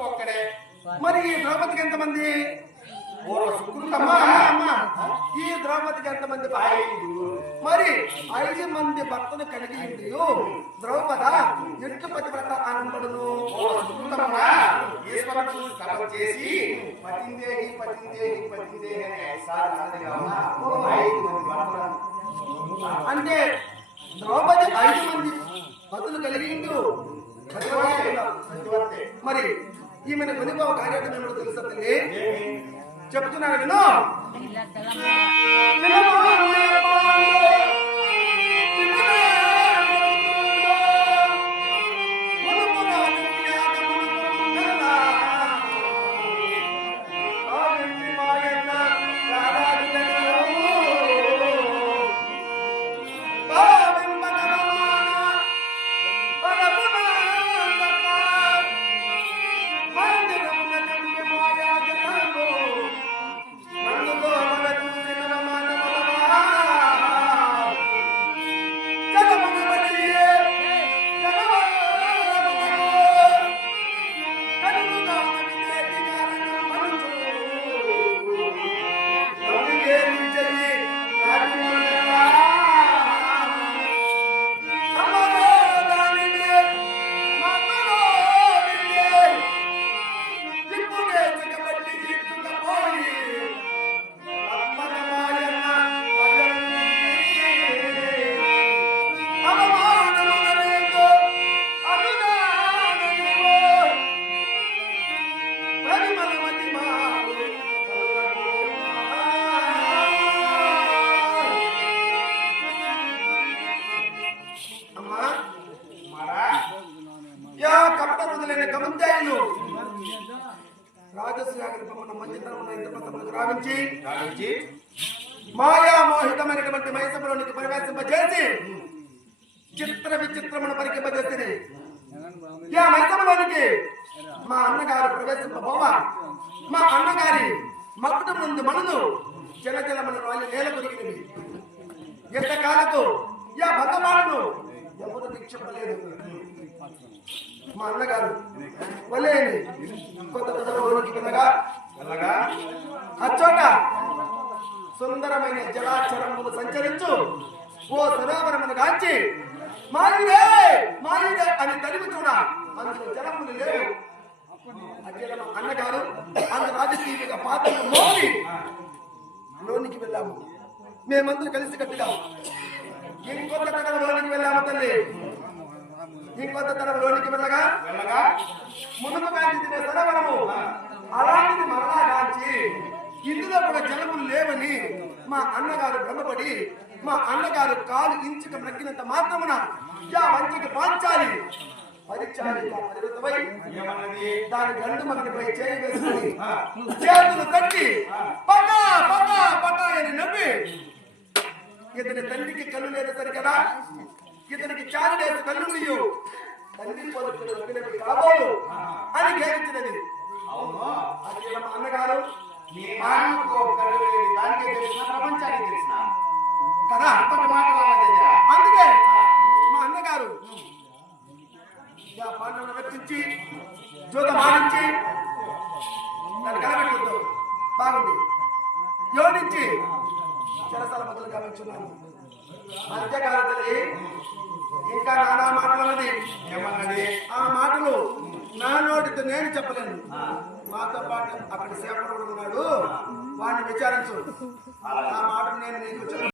శుక్రుడు ఒక్కడే. మరి ఈ ద్రౌపదికి ఎంతమంది? ఈ ద్రౌపదికి ఎంతమంది ఐదు మరి ఐదు మంది భర్తను కలిగి ఉండియు ద్రౌపద ఎట్లు పతివ్రత అనబడును చేసి పతిందేహి పతిందేహి పతిందేహి ఐదు మంది అంటే ద్రౌపది ఐదు మంది భర్తను కలిగి మరి ఈమెను కొనిపోవ కార్యక్రమం ఏమిటో తెలుసా తల్లి? చెప్తున్నాను విను. యా కపట వదిలేని గమంతాయులు రాజశ్యాగరిపమున్న మంచితనమున్న ఇంద్రపథములకు రావించి గావించి మాయా మోహితమైనటువంటి మైసములోనికి ప్రవేశింపజేసి చిత్ర విచిత్రమును పరికింపజేసింది. యా మైసములోనికి మా అన్నగారు ప్రవేశింపబోవా మా అన్నగారి మక్కుట ముందు మనలు జలజలమున వాళ్ళు నేల కొరిగినవి ఎంతకాలకు యా భగవాను ఎవరు వీక్షింపలేదు మా అన్నగారు. వలేని కొత్త కొత్తలోనికి వెళ్ళగా వెళ్ళగా అచ్చోట సుందరమైన జలాచరములు సంచరించు ఓ సరోవరమును గాంచి మాయుడే మాయుడే అని తరిమి చూడ. అందులో జలములు లేవు. అన్నగారు అంత రాజకీయ పాత్రలు మోగి లోనికి వెళ్ళాము. మేమందరూ కలిసి కట్టిగా ఇంకొక తరం లోనికి వెళ్ళాము తల్లి. ఇంకొక తన లోనికి వెళ్ళగా వెళ్ళగా మునుపు కాంచి తినే సరవరము అలాంటిది మరలా కాంచి ఇందులో కూడా జలములు లేవని మా అన్నగారు భ్రమపడి మా అన్నగారు కాలు ఇంచుక నక్కినంత మాత్రమున యా వంచకి పాంచాలి పరిచాలి పరివృతమై ఏమన్నది దాని గండు మగనిపై చేయి వేసుకుని చేతులు తట్టి పట్టా పట్టా పట్టా అని నవ్వి ఇతని తండ్రికి కళ్ళు లేదు సరి కదా ఇతనికి చారడేసి కళ్ళు నవ్వినవి కాబోలు అని గేరించినది అవును. అది మా అన్నగారు? నీ నాన్నకు కళ్ళు లేని దానికే తెలిసిన ప్రపంచానికి తెలిసిన. కదా అంతటి అందుకే మా అన్నగారు. పాటలను రక్షించి జోత మారించి దాన్ని బాగుంది. యోడించి చెరసాల మొదలు గమనించున్నాను అంతేకాదు తల్లి ఇంకా నానా మాటలన్నది ఏమన్నది? ఆ మాటలు నా నోటితో నేను చెప్పలేను. మాతో పాటు అక్కడ సేవకుడు ఉన్నాడు. వాడిని విచారించు. ఆ మాటలు నేను నీకు చెప్ప